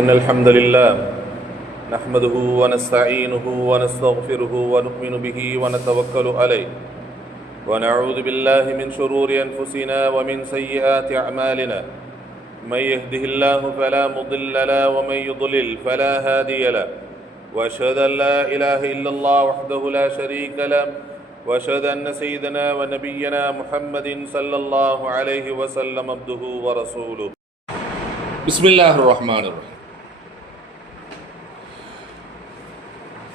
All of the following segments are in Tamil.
إن الحمد لله نحمده ونستعينه ونستغفره ونؤمن به ونتوكل عليه ونعوذ بالله من شرور أنفسنا ومن سيئات أعمالنا من يهده الله فلا مضل له ومن يضلل فلا هادي له وأشهد أن لا إله إلا الله وحده لا شريك له وأشهد أن سيدنا ونبينا محمد صلى الله عليه وسلم عبده ورسوله. بسم الله الرحمن الرحيم.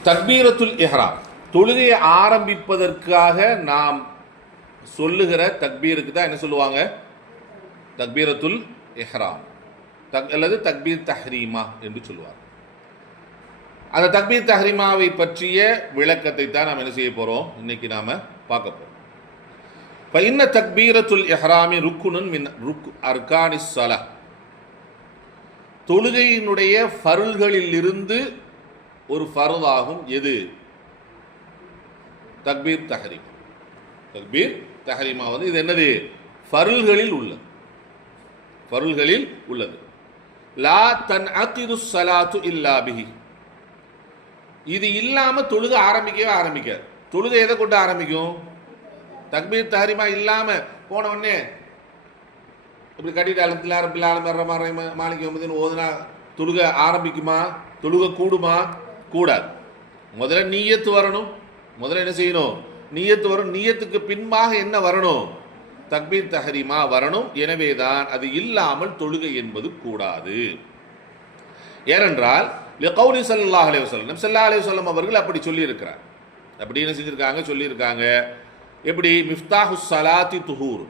தக்பீரத்துல் இஹ்ராம். தொழுகையை ஆரம்பிப்பதற்காக நாம் சொல்லுகிற தக்பீருக்கு தான் என்ன சொல்லுவாங்க? தக்பீரத்துல் இஹ்ராம். தக் அல்லது தக்பீர் தஹ்ரீமா என்று சொல்லுவாங்க. அந்த தக்பீர் தஹ்ரீமாவை பற்றிய விளக்கத்தை தான் நாம் என்ன செய்ய போகிறோம் இன்னைக்கு நாம் பார்க்க போகிறோம் இப்போ இன்ன தக்பீரத்துல் இஹ்ராமி ருக்குனுன் மின் ருக்கு அர்கானிஸ் சலா தொழுகையினுடைய ஃபருள்களில் இருந்து ஒரு ஃபருளாகும் எது? தக்பீர் தஹரீம். தக்பீர் தஹரீமா வந்து இது என்னது? ஃபருள்களில் உள்ளது. ஃபருள்களில் உள்ளது. லா தன் அகிது சலாத்து இல்லா பிஹி. இது இல்லாமல் தொழுக ஆரம்பிக்கவே ஆரம்பிக்காது. தொழுகை எதை கொண்டு ஆரம்பிக்கும்? தக்பீர் தஹரீமா இல்லாமல் போன உடனே இப்படி கட்டிட்டு அலத்தில் அரப்பில் ஆரம்பிற மாதிரி மாளிகை ஓதுனா தொழுக ஆரம்பிக்குமா? தொழுக கூடுமா? கூடாது. முதல்ல நீயத்து வரணும். முதல்ல என்ன செய்யணும்? நீயத்து வரும் நீயத்துக்கு பின்பாக என்ன வரணும்? தக்பீர் தஹரிமா வரணும். எனவே தான் அது இல்லாமல் தொழுகை என்பது கூடாது. ஏனென்றால் கௌரி சல்லா அலைய வசல்லம் சல்லா அலைய வல்லம் அவர்கள் அப்படி சொல்லியிருக்கிறார். அப்படி என்ன செஞ்சுருக்காங்க? சொல்லியிருக்காங்க. எப்படி? மிஃப்தாஹு சலாத்தி துஹூர்.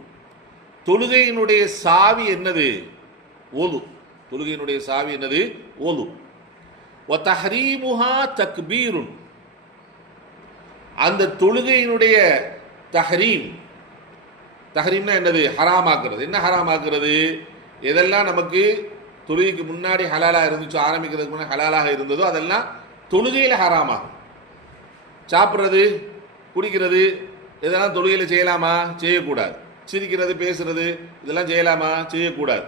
தொழுகையினுடைய சாவி என்னது? ஓலு தொழுகையினுடைய சாவி என்னது? ஓலு ஒ தஹரீமுஹா தக்பீருன். அந்த தொழுகையினுடைய தஹரீம். தஹரீம்னா என்னது? ஹராமாக்குறது. என்ன ஹராமாக்குறது? எதெல்லாம் நமக்கு தொழுகைக்கு முன்னாடி ஹலாலாக இருந்துச்சோ ஆரம்பிக்கிறதுக்கு முன்னாடி ஹலாலாக இருந்ததோ அதெல்லாம் தொழுகையில் ஹராமாகும். சாப்பிட்றது குடிக்கிறது இதெல்லாம் தொழுகையில் செய்யலாமா? செய்யக்கூடாது. சிரிக்கிறது பேசுறது இதெல்லாம் செய்யலாமா? செய்யக்கூடாது.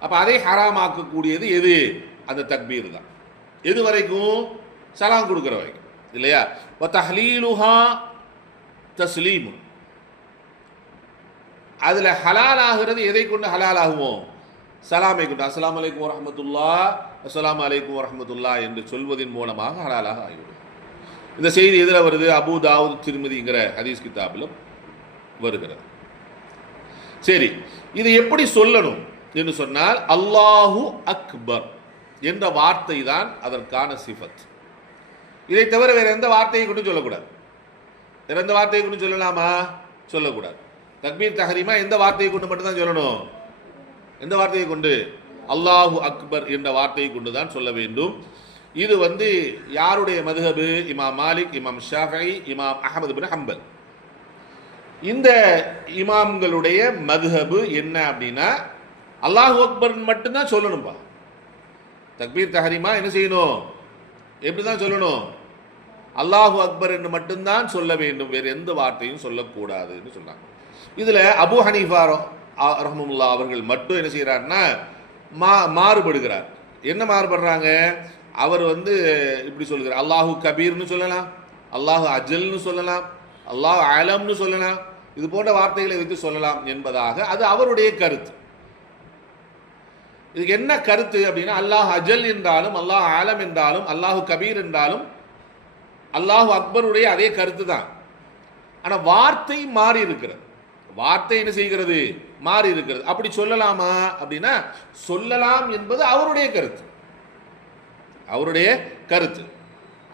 அப்போ அதை ஹராமாக்கக்கூடியது எது? அந்த தக்பீர் தான். எது வரைக்கும் சலாம் கொடுக்குற வரைக்கும் இல்லையா? இப்போ தஹ்லீலுஹா தஸ்லீம். அதில் ஹலால் ஆகிறது எதை கொண்டு ஹலால் ஆகுமோ? சலாமை கொண்டு அஸ்லாம் அலைக்கும் வரமத்துல்லா அஸ்லாம் அலைக்கும் வரமத்துல்லா என்று சொல்வதன் மூலமாக ஹலாலாக ஆகிவிடும். இந்த செய்தி எதில் வருது? அபு தாவூத் திருமதிங்கிற ஹதீஸ் கிதாபிலும் வருகிறது. சரி இது எப்படி சொல்லணும் என்று சொன்னால் அல்லாஹு அக்பர். என்ற வார்த்தை தான் அதற்கான சிஃபத். இதை தவிர வேறு எந்த வார்த்தையை கொண்டு சொல்லக்கூடாது. வேற எந்த வார்த்தையை கொண்டு சொல்லலாமா? சொல்லக்கூடாது. தக்பீர் தஹரீமா எந்த வார்த்தையை கொண்டு மட்டும்தான் சொல்லணும்? எந்த வார்த்தையை கொண்டு? அல்லாஹு அக்பர் என்ற வார்த்தையை கொண்டு தான் சொல்ல வேண்டும். இது வந்து யாருடைய மதுஹபு? இமாம் மாலிக் இமாம் ஷாஃபி இமாம் அகமது பின் ஹம்பல். இந்த இமாம்களுடைய மதுஹபு என்ன அப்படின்னா அல்லாஹு அக்பர் மட்டும்தான் சொல்லணும்பா. தக்பீர் தஹரிமா என்ன செய்யணும்? எப்படி தான் சொல்லணும்? அல்லாஹு அக்பர் என்று மட்டும்தான் சொல்ல வேண்டும். வேறு எந்த வார்த்தையும் சொல்லக்கூடாதுன்னு சொன்னாங்க. இதில் அபு ஹனீஃபா ரஹமுல்லா அவர்கள் மட்டும் என்ன செய்கிறாருன்னா மா மாறுபடுகிறார். என்ன மாறுபடுறாங்க? அவர் வந்து இப்படி சொல்கிறார். அல்லாஹு கபீர்னு சொல்லலாம். அல்லாஹு அஜல்னு சொல்லலாம். அல்லாஹ் அலம்னு சொல்லலாம். இது போன்ற வார்த்தைகளை வைத்து சொல்லலாம் என்பதாக அது அவருடைய கருத்து. இதுக்கு என்ன கருத்து அப்படின்னா அல்லாஹ் அஜல் என்றாலும் அல்லாஹ் ஆலம் என்றாலும் அல்லாஹு கபீர் என்றாலும் அல்லாஹு அக்பருடைய அதே கருத்து தான். ஆனால் வார்த்தை மாறி இருக்கிறது. வார்த்தை என்ன செய்கிறது? மாறி இருக்கிறது. அப்படி சொல்லலாமா அப்படின்னா சொல்லலாம் என்பது அவருடைய கருத்து. அவருடைய கருத்து.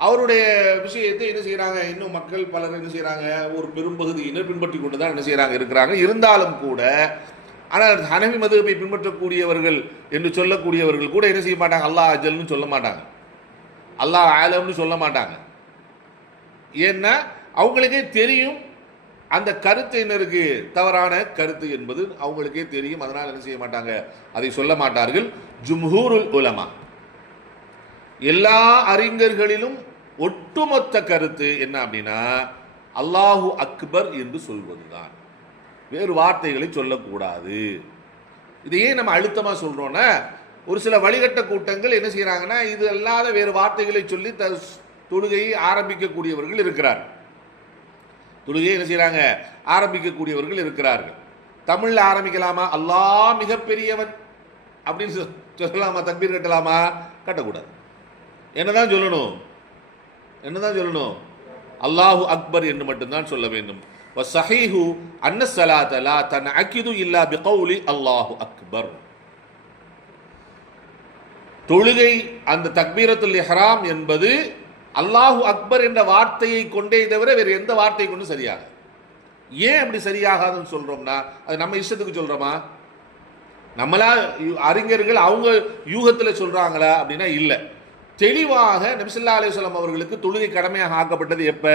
அவருடைய விஷயத்தை என்ன செய்கிறாங்க இன்னும் மக்கள் பலர் என்ன செய்கிறாங்க ஒரு பெரும்பகுதியினர் பின்பற்றி கொண்டு தான் என்ன செய்கிறாங்க இருக்கிறாங்க. இருந்தாலும் கூட ஆனால் ஹனவி மதுகப்பை பின்பற்றக்கூடியவர்கள் என்று சொல்லக்கூடியவர்கள் கூட என்ன செய்ய மாட்டாங்க? அல்லாஹ் அஜல்னு சொல்ல மாட்டாங்க. அல்லாஹ் ஆலம்னு சொல்ல மாட்டாங்க. ஏன்னா அவங்களுக்கே தெரியும். அந்த கருத்தினருக்கு தவறான கருத்து என்பது அவங்களுக்கே தெரியும். அதனால் என்ன செய்ய மாட்டாங்க? அதை சொல்ல மாட்டார்கள். ஜும்ஹூருல் உலமா. எல்லா அறிஞர்களிலும் ஒட்டுமொத்த கருத்து என்ன அப்படின்னா அல்லாஹு அக்பர் என்று சொல்வதுதான். வேறு வார்த்தைகளை சொல்லக்கூடாது. இதையே நம்ம அழுத்தமாக சொல்கிறோன்னா ஒரு சில வழிகட்ட கூட்டங்கள் என்ன செய்கிறாங்கன்னா இது அல்லாத வேறு வார்த்தைகளை சொல்லி த தொழுகையை ஆரம்பிக்கக்கூடியவர்கள் இருக்கிறார் தொழுகையை என்ன செய்கிறாங்க ஆரம்பிக்கக்கூடியவர்கள் இருக்கிறார்கள். தமிழில் ஆரம்பிக்கலாமா? அல்லாஹ் மிகப்பெரியவன். அப்படின்னு சொ- சொல்லலாமா? தம்பீர் கட்டலாமா? கட்டக்கூடாது. என்னதான் சொல்லணும்? என்னதான் சொல்லணும்? அல்லாஹு அக்பர் என்று மட்டும்தான் சொல்ல வேண்டும். வசஹீஹு அன்ன ஸலாத்த லா தன்அகிது இல்லா பிகௌலி அல்லாஹு அக்பர். தொழுகை அந்த தக்பீரத்துல் இஹ்ராம் என்பது அல்லாஹு அக்பர் என்ற வார்த்தையை கொண்டே தவிர வேறு எந்த வார்த்தையை கொண்டு சரியாக. ஏன் அப்படி சரியாகாதுன்னு சொல்றோம்னா அது நம்ம இஷ்டத்துக்கு சொல்றோமா? நம்மளா அறிஞர்கள் அவங்க யூகத்தில் சொல்றாங்களா அப்படின்னா இல்லை. தெளிவாக நபிசல்லா அலையம் அவர்களுக்கு தொழுகை கடமையாக ஆக்கப்பட்டது எப்ப?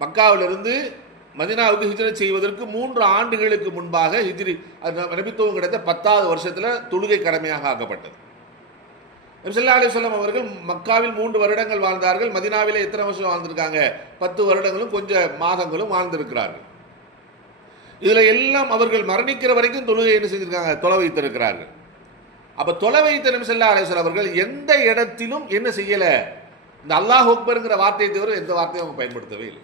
மக்காவிலிருந்து மதினாவுக்கு ஹிஜ்ரத் செய்வதற்கு மூன்று ஆண்டுகளுக்கு முன்பாக ஹிஜ்ரி நபித்துவம் கிடைத்த பத்தாவது வருஷத்தில் தொழுகை கடமையாக ஆக்கப்பட்டது. நபிசல்லா அலிஸ்லாம் அவர்கள் மக்காவில் மூன்று வருடங்கள் வாழ்ந்தார்கள் மதினாவில் எத்தனை வருஷம் வாழ்ந்திருக்காங்க? பத்து வருடங்களும் கொஞ்சம் மாதங்களும் வாழ்ந்திருக்கிறார்கள். இதில் எல்லாம் அவர்கள் மரணிக்கிற வரைக்கும் தொழுகை என்ன செஞ்சிருக்காங்க? தொலை வைத்திருக்கிறார்கள். அப்போ தொலை வைத்த நபிசல்லா அலிஸ்லாம் அவர்கள் எந்த இடத்திலும் என்ன செய்யலை? இந்த அல்லாஹ் அக்பர்ங்கிற வார்த்தையை தவிர எந்த வார்த்தையும் அவங்க பயன்படுத்தவே இல்லை.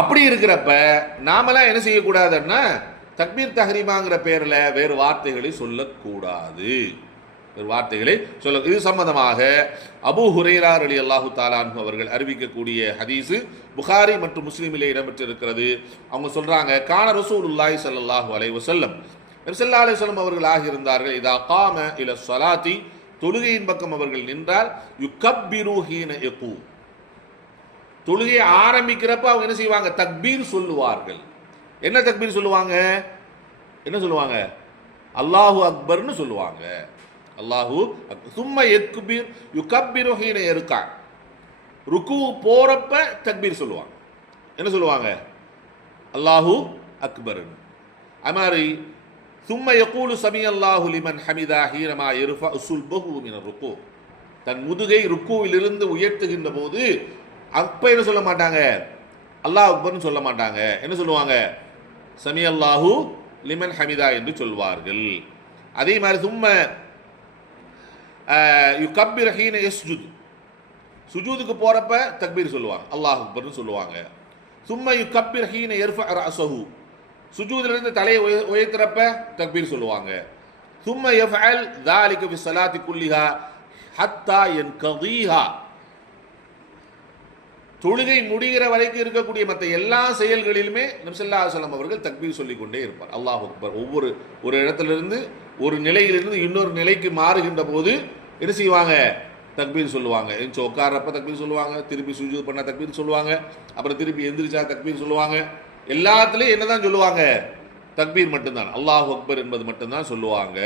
அப்படி இருக்கிறப்ப நாமெல்லாம் என்ன செய்யக்கூடாதுன்னா தக்பீர் தஹரிமாங்கிற பேரில் வேறு வார்த்தைகளை சொல்லக்கூடாது. வேறு வார்த்தைகளை சொல்ல இது சம்பந்தமாக அபு ஹுரேரார் அலி அல்லாஹு தாலான்ஹு அவர்கள் அறிவிக்கக்கூடிய ஹதீஸு புகாரி மற்றும் முஸ்லீமிலே இடம்பெற்றிருக்கிறது. அவங்க சொல்கிறாங்க கான ரசூலுல்லாஹி ஸல்லல்லாஹு அலைஹி வஸல்லம். நபிசல்லா அலைஹிஸ்ஸலாம் அவர்கள் ஆகியிருந்தார்கள் இதா காம இல ஸலாத்தி. தொழுகையின் பக்கம் அவர்கள் நின்றால் யு கப்பிரூஹீன யகூ தொழுகையை ஆரம்பிக்கிறப்ப அவங்க என்ன செய்வாங்க? தக்பீர் சொல்லுவார்கள். என்ன தக்பீர் சொல்லுவாங்க? என்ன சொல்லுவாங்க? அல்லாஹு அக்பர்னு சொல்லுவாங்க. அல்லாஹு அக்- எக்குபீர் யுகப்பீர் ஹீன இருக்கா? ருக்கு போறப்ப தக்பீர் சொல்லுவாங்க. என்ன சொல்லுவாங்க? அல்லாஹு அக்பர் அது மாதிரி சும்ம யகூலு சமி அல்லாஹு லிமன் ஹமிதா ஹீரமா இருஃபா சுல்பஹு மின ருக்கு. தன் முதுகை ருக்குவிலிருந்து உயர்த்துகின்ற போது அப்போ என்ன சொல்ல மாட்டாங்க? அல்லாஹ் அக்பர்னு சொல்ல மாட்டாங்க. என்ன சொல்லுவாங்க? சமி அல்லாஹு லிமன் ஹமிதா என்று சொல்வார்கள். அதே மாதிரி சும்மா யு கப்பிர் ஹீன எஸ்ஜுத் சுஜூதுக்கு போகிறப்ப தக்பீர் சொல்லுவாங்க. அல்லாஹ் அக்பர்னு சொல்லுவாங்க. சும்மா யு கப்பிர் ஹீன எர்ஃப அசஹு சுஜூதிலிருந்து தலையை உய உயர்த்துறப்ப தக்பீர் சொல்லுவாங்க. சும்மா எஃப் அல் தாலிக்கு சலாத்தி குல்லிஹா ஹத்தா என் கதீஹா தொழுகை முடிகிற வரைக்கும் இருக்கக்கூடிய மற்ற எல்லா செயல்களிலுமே நம்சல்லா சொல்லம் அவர்கள் தக்பீர் சொல்லிக்கொண்டே இருப்பார். அல்லாஹ் அக்பர். ஒவ்வொரு ஒரு இடத்துலேருந்து ஒரு நிலையிலிருந்து இன்னொரு நிலைக்கு மாறுகின்ற போது என்ன செய்வாங்க? தக்பீர் சொல்லுவாங்க. எந்திரிச்சு உட்காரப்ப தக்பீர் சொல்லுவாங்க. திருப்பி சுஜூ பண்ண தக்பீர் சொல்லுவாங்க. அப்புறம் திருப்பி எந்திரிச்சா தக்பீர் சொல்லுவாங்க. எல்லாத்துலேயும் என்னதான் சொல்லுவாங்க? தக்பீர் மட்டும்தான். அல்லாஹ் அக்பர் என்பது மட்டும்தான் சொல்லுவாங்க.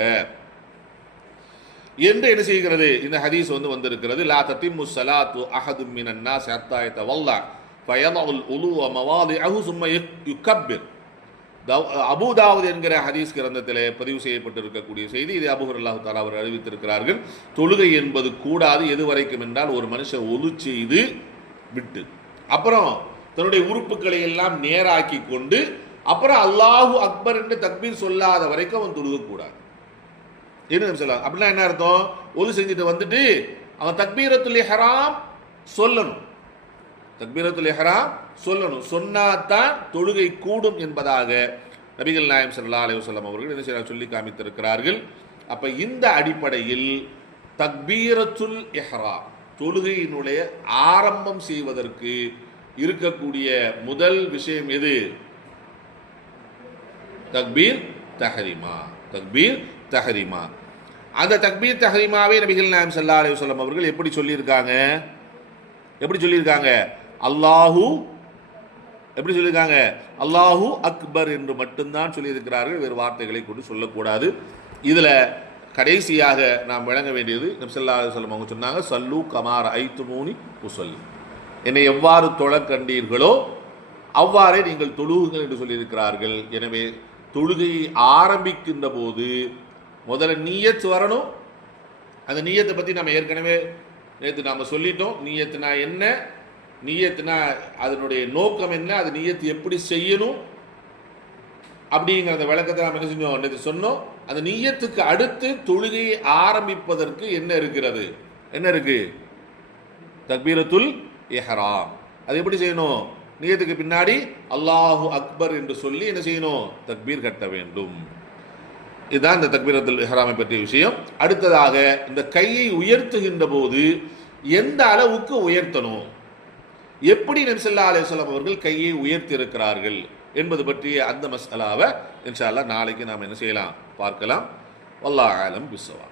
என்று என்ன செய்கிறது? இந்த ஹதீஸ் வந்து வந்திருக்கிறது. லா தத்திம்மு சலாத்து அஹது மினன்னா சத்தாயத்த வல்லா யதவல்லா உலு உலுவ மவாதிஅஹு சும்மா யுக்- யுக்கப்பிர் தவ்- என்கிற ஹதீஸ் கிரந்தத்திலே பதிவு செய்யப்பட்டிருக்கக்கூடிய செய்தி இது அபுஹர் அல்லாஹு தாலா அவர் அறிவித்திருக்கிறார்கள். தொழுகை என்பது கூடாது எது வரைக்கும் என்றால் ஒரு மனுஷன் ஒலு செய்து விட்டு. அப்புறம் தன்னுடைய உறுப்புகளை எல்லாம் நேராக்கி கொண்டு அப்புறம் அல்லாஹு அக்பர் என்று தக்பீர் சொல்லாத வரைக்கும் அவன் தொழுகக்கூடாது. என்ன சொல்லலாம் அப்படின்னா என்ன அர்த்தம்? ஒது செஞ்சுட்டு வந்துட்டு அவன் தக்பீரத்துல் ஹராம் சொல்லணும். தக்பீரத்துல் ஹராம் சொல்லணும். சொன்னாதான் தொழுகை கூடும் என்பதாக நபிகள் நாயம் சல்லா அலி வஸல்லம் அவர்கள் என்ன செய்யறாங்க சொல்லி காமித்திருக்கிறார்கள். அப்ப இந்த அடிப்படையில் தக்பீரத்துல் இஹ்ராம் தொழுகையினுடைய ஆரம்பம் செய்வதற்கு இருக்கக்கூடிய முதல் விஷயம் எது? தக்பீர் தஹரிமா. தக்பீர் தஹரிமா. அந்த தக்பீர் தஹரிமாவே நபிகள் நாயம் சல்லா அலி வஸல்லம் அவர்கள் எப்படி சொல்லியிருக்காங்க? எப்படி சொல்லியிருக்காங்க? அல்லாஹு எப்படி சொல்லியிருக்காங்க? அல்லாஹு அக்பர் என்று மட்டும்தான் சொல்லியிருக்கிறார்கள். வேறு வார்த்தைகளை கொண்டு சொல்லக்கூடாது. இதில் கடைசியாக நாம் விளங்க வேண்டியது நபிசல்லா சொல்லம் அவங்க சொன்னாங்க சல்லு கமார் ஐத்து மூனி உசல்லு என்னை எவ்வாறு தொழ கண்டீர்களோ அவ்வாறே நீங்கள் தொழுகுங்கள் என்று சொல்லியிருக்கிறார்கள். எனவே தொழுகையை ஆரம்பிக்கின்ற போது முதல்ல நீயத் வரணும். அந்த நீயத்தை பற்றி நம்ம ஏற்கனவே நேற்று நாம் சொல்லிட்டோம். நீயத்துனா என்ன? நீயத்துனா அதனுடைய நோக்கம் என்ன? அது நீயத்து எப்படி செய்யணும்? அப்படிங்கிற அந்த விளக்கத்தை நாம் என்ன செஞ்சோம்? நேற்று சொன்னோம். அந்த நீயத்துக்கு அடுத்து தொழுகையை ஆரம்பிப்பதற்கு என்ன இருக்கிறது? என்ன இருக்கு? தக்பீரத்துல் எஹராம் அது எப்படி செய்யணும்? நியத்துக்கு பின்னாடி அல்லாஹு அக்பர் என்று சொல்லி என்ன செய்யணும்? தக்பீர் கட்ட வேண்டும். இதுதான் இந்த தக்பீரத்துல் இஹ்ராமை பற்றிய விஷயம். அடுத்ததாக இந்த கையை உயர்த்துகின்ற போது எந்த அளவுக்கு உயர்த்தணும்? எப்படி நபிசல்லா அலையம் அவர்கள் கையை உயர்த்தி இருக்கிறார்கள் என்பது பற்றிய அந்த மசாலாவை இன்ஷால்லா நாளைக்கு நாம் என்ன செய்யலாம்? பார்க்கலாம். வல்லா ஆலம் பிஸ்வா